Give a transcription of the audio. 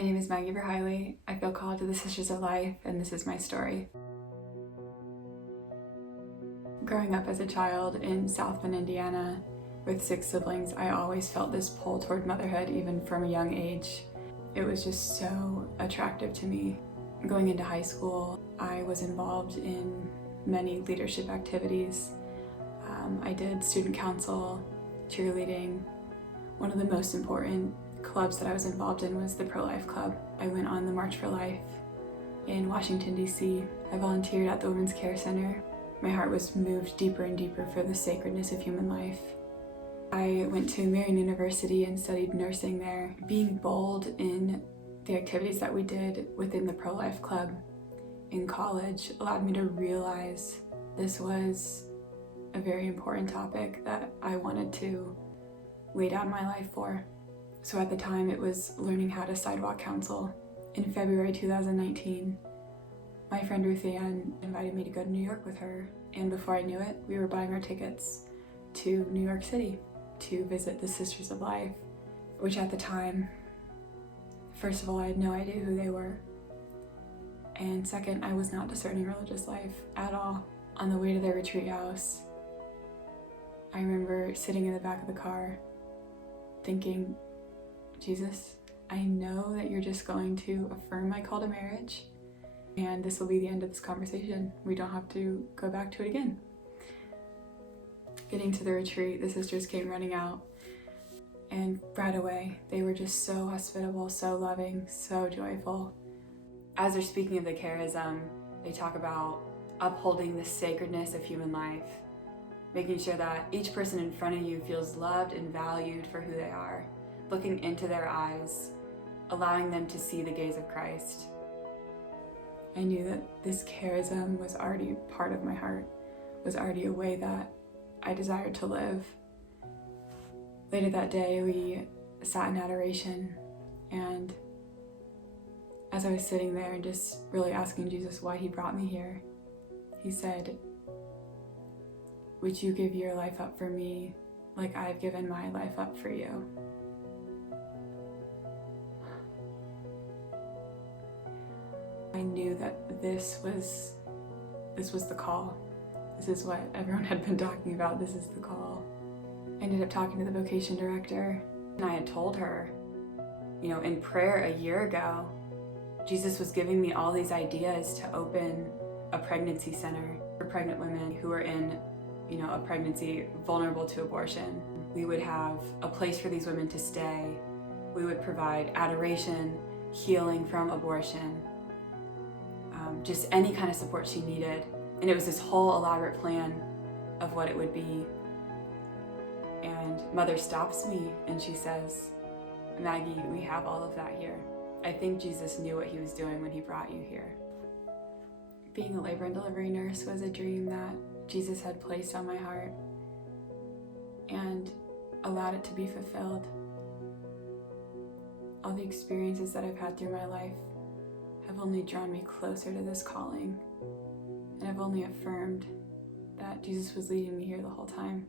My name is Maggie Verhiley. I feel called to the Sisters of Life, and this is my story. Growing up as a child in South Bend, Indiana, with 6 siblings, I always felt this pull toward motherhood, even from a young age. It was just so attractive to me. Going into high school, I was involved in many leadership activities. I did student council, cheerleading. One of the most important clubs that I was involved in was the Pro-Life Club. I went on the March for Life in Washington, D.C. I volunteered at the Women's Care Center. My heart was moved deeper and deeper for the sacredness of human life. I went to Marian University and studied nursing there. Being bold in the activities that we did within the Pro-Life Club in college allowed me to realize this was a very important topic that I wanted to lay down my life for. So at the time, it was learning how to sidewalk counsel. In February 2019, my friend Ruth Ann invited me to go to New York with her, and before I knew it, we were buying our tickets to New York City to visit the Sisters of Life, which at the time, first of all, I had no idea who they were, and second, I was not discerning religious life at all. On the way to their retreat house, I remember sitting in the back of the car thinking, Jesus, I know that you're just going to affirm my call to marriage, and this will be the end of this conversation. We don't have to go back to it again. Getting to the retreat, the sisters came running out, and right away, they were just so hospitable, so loving, so joyful. As they're speaking of the charism, they talk about upholding the sacredness of human life, making sure that each person in front of you feels loved and valued for who they are, looking into their eyes, allowing them to see the gaze of Christ. I knew that this charism was already part of my heart, was already a way that I desired to live. Later that day, we sat in adoration, and as I was sitting there and just really asking Jesus why he brought me here, he said, "Would you give your life up for me like I've given my life up for you?" I knew that this was the call. This is what everyone had been talking about. This is the call. I ended up talking to the Vocation director, and I had told her, in prayer a year ago, Jesus was giving me all these ideas to open a pregnancy center for pregnant women who are in, a pregnancy vulnerable to abortion. We would have a place for these women to stay. We would provide adoration, healing from abortion, just any kind of support she needed. And it was this whole elaborate plan of what it would be. And Mother stops me and she says, "Maggie, we have all of that here. I think Jesus knew what he was doing when he brought you here." Being a labor and delivery nurse was a dream that Jesus had placed on my heart and allowed it to be fulfilled. All the experiences that I've had through my life have only drawn me closer to this calling, and have only affirmed that Jesus was leading me here the whole time.